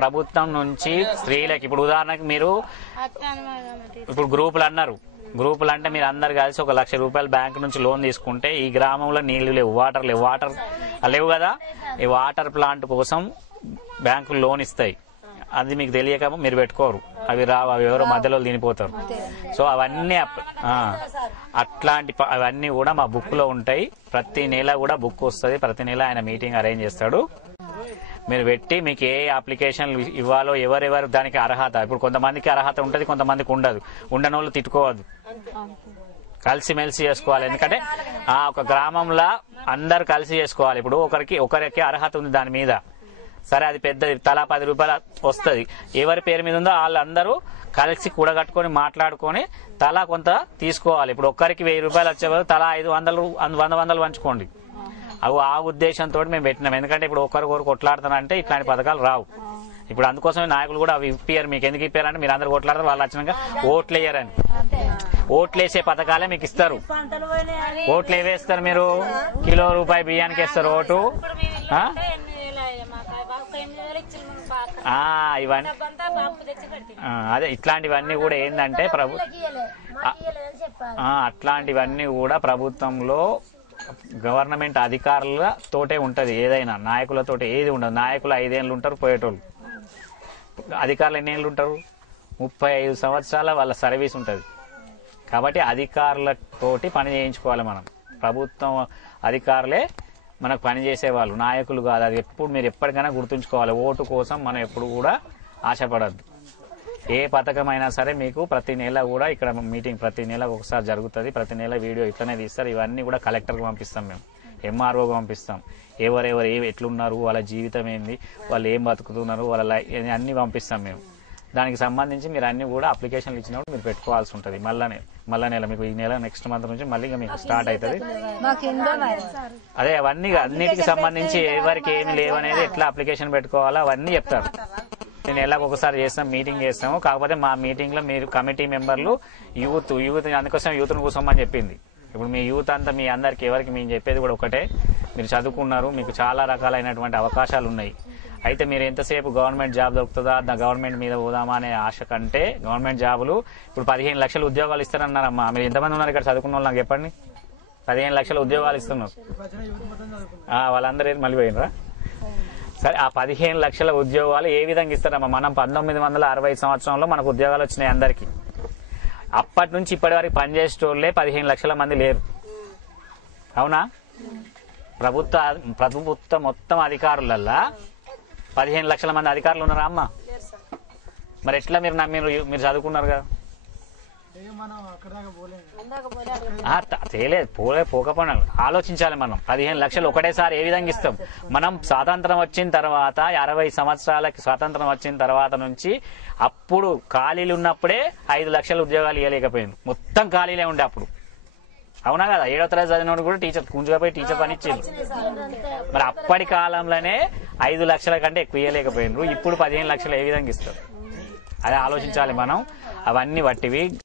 ప్రభుత్వం నుంచి స్త్రీలకి ఇప్పుడు ఉదాహరణకి మీరు ఇప్పుడు గ్రూపులు అన్నారు, గ్రూపులు అంటే మీరు అందరు కలిసి 1 లక్ష రూపాయలు బ్యాంక్ నుంచి లోన్ తీసుకుంటే ఈ గ్రామంలో నీళ్లు లేవు, వాటర్ లేవు కదా, ఈ వాటర్ ప్లాంట్ కోసం బ్యాంకులు లోన్ ఇస్తాయి. అది మీకు తెలియక మీరు పెట్టుకోరు, అవి రావు, అవి ఎవరో మధ్యలో తినిపోతారు. సో అవన్నీ అవన్నీ కూడా మా బుక్ లో ఉంటాయి. ప్రతి నెల కూడా బుక్ వస్తుంది, ప్రతి నెల ఆయన మీటింగ్ అరేంజ్ చేస్తాడు. మీరు పెట్టి మీకు ఏ అప్లికేషన్ ఇవ్వాలో, ఎవరెవరు దానికి అర్హత, ఇప్పుడు కొంతమందికి అర్హత ఉంటుంది, కొంతమందికి ఉండదు. ఉండని వాళ్ళు తిట్టుకోవద్దు, కలిసిమెలిసి చేసుకోవాలి. ఎందుకంటే ఒక గ్రామంలో అందరు కలిసి చేసుకోవాలి. ఇప్పుడు ఒకరికి అర్హత ఉంది దాని మీద, సరే అది పెద్దది, తలా 10 రూపాయలు వస్తుంది, ఎవరి పేరు మీద ఉందో వాళ్ళందరూ కలిసి కూడగట్టుకొని మాట్లాడుకొని తలా కొంత తీసుకోవాలి. ఇప్పుడు ఒక్కరికి 1000 రూపాయలు వచ్చే తలా 500 పంచుకోండి. ఆ ఉద్దేశంతో మేము పెట్టినాం. ఎందుకంటే ఇప్పుడు ఒకరికొకరు కొట్లాడుతానంటే ఇట్లాంటి పథకాలు రావు. ఇప్పుడు అందుకోసమే నాయకులు కూడా అవి ఇప్పారు. మీకు ఎందుకు ఇప్పారంటే మీరు అందరు కొట్లాడతారు, వాళ్ళు వచ్చినాక ఓట్లు వేయరని. ఓట్లు వేసే పథకాలే మీకు ఇస్తారు. ఓట్లు ఏవేస్తారు మీరు? కిలో రూపాయి బియ్యానికి వేస్తారు ఓటు. ఇవన్నీ అదే ఇట్లాంటివన్నీ కూడా ఏంటంటే అట్లాంటివన్నీ కూడా ప్రభుత్వంలో గవర్నమెంట్ అధికారులతోటే ఉంటది. ఏదైనా నాయకులతోటి ఏది ఉండదు. నాయకులు 5 ఏళ్ళు ఉంటారు, పోయేటోళ్ళు. అధికారులు ఎన్ని ఏళ్ళు ఉంటారు? 35 సంవత్సరాల వాళ్ళ సర్వీస్ ఉంటుంది. కాబట్టి అధికారులతోటి పని చేయించుకోవాలి మనం. ప్రభుత్వం అధికారులే మనకు పని చేసేవాళ్ళు, నాయకులు కాదు. అది మీరు ఎప్పటికైనా గుర్తుంచుకోవాలి. ఓటు కోసం మనం ఎప్పుడు కూడా ఆశపడద్దు. ఏ పథకం అయినా సరే మీకు ప్రతి నెల కూడా ఇక్కడ మీటింగ్ ప్రతి నెల ఒకసారి జరుగుతుంది. ప్రతి నెల వీడియో ఇట్లనే తీస్తారు. ఇవన్నీ కూడా కలెక్టర్కి పంపిస్తాం, మేము ఎంఆర్ఓకి పంపిస్తాం. ఎవరెవరు ఎట్లున్నారు, వాళ్ళ జీవితం ఏంది, వాళ్ళు ఏం బతుకుతున్నారు, వాళ్ళ అన్ని పంపిస్తాం మేము. దానికి సంబంధించి మీరు అన్ని కూడా అప్లికేషన్లు ఇచ్చినప్పుడు మీరు పెట్టుకోవాల్సి ఉంటుంది. మళ్ళా నెల మీకు ఈ నెల నెక్స్ట్ మంత్ నుంచి మళ్ళీ మీకు స్టార్ట్ అవుతుంది. అదే అవన్నీ అన్నిటికి సంబంధించి ఎవరికి ఏమి లేవనేది ఎట్లా అప్లికేషన్ పెట్టుకోవాలో అవన్నీ చెప్తారు. నేను నెలకు ఒకసారి చేస్తాం, మీటింగ్ చేస్తాము. కాకపోతే మా మీటింగ్ లో మీరు కమిటీ మెంబర్లు యూత్ అందుకోసం యూత్ను కూర్చోమని చెప్పింది. ఇప్పుడు మీ యూత్ అంతా మీ అందరికి ఎవరికి మేము చెప్పేది కూడా ఒకటే, మీరు చదువుకున్నారు, మీకు చాలా రకాలైనటువంటి అవకాశాలు ఉన్నాయి. అయితే మీరు ఎంతసేపు గవర్నమెంట్ జాబ్ దొరుకుతుందా, గవర్నమెంట్ మీద పోదామా అనే ఆశ కంటే గవర్నమెంట్ జాబులు ఇప్పుడు 15 లక్షల ఉద్యోగాలు ఇస్తారన్నారమ్మా. మీరు ఎంతమంది ఉన్నారు ఇక్కడ చదువుకున్న వాళ్ళు నాకు చెప్పండి? 15 లక్షల ఉద్యోగాలు ఇస్తున్నారు. వాళ్ళందరూ మళ్ళీ పోయినరా? సరే, ఆ 15 లక్షల ఉద్యోగాలు ఏ విధంగా ఇస్తారమ్మా? మనం 1960 సంవత్సరంలో మనకు ఉద్యోగాలు వచ్చినాయి అందరికి. అప్పటి నుంచి ఇప్పటి వరకు పనిచేసేటోళ్లే 15 లక్షల మంది లేరు. అవునా? ప్రభుత్వ మొత్తం అధికారులల్లా 15 లక్షల మంది అధికారులు ఉన్నారా అమ్మా? మరి ఎట్లా మీరు చదువుకున్నారు కదా? పోకపోయినా ఆలోచించాలి మనం. 15 లక్షలు ఒకటేసారి ఏ విధంగా ఇస్తాం? మనం స్వాతంత్రం వచ్చిన తర్వాత 60 సంవత్సరాలకి స్వాతంత్రం వచ్చిన తర్వాత నుంచి అప్పుడు ఖాళీలు ఉన్నప్పుడే 5 లక్షల ఉద్యోగాలు ఇవ్వలేకపోయింది. మొత్తం ఖాళీలే ఉండే అప్పుడు. అవునా కదా? 7వ తరగతి చదివినోడు కూడా టీచర్ కుంజుకపోయి టీచర్ పని ఇచ్చింది. మరి అప్పటి కాలంలోనే 5 లక్షల కంటే ఎక్కువ ఇవ్వలేకపోయినారు. ఇప్పుడు 15 లక్షలు ఏ విధంగా ఇస్తారు? అదే ఆలోచించాలి మనం. అవన్నీ వట్టివి.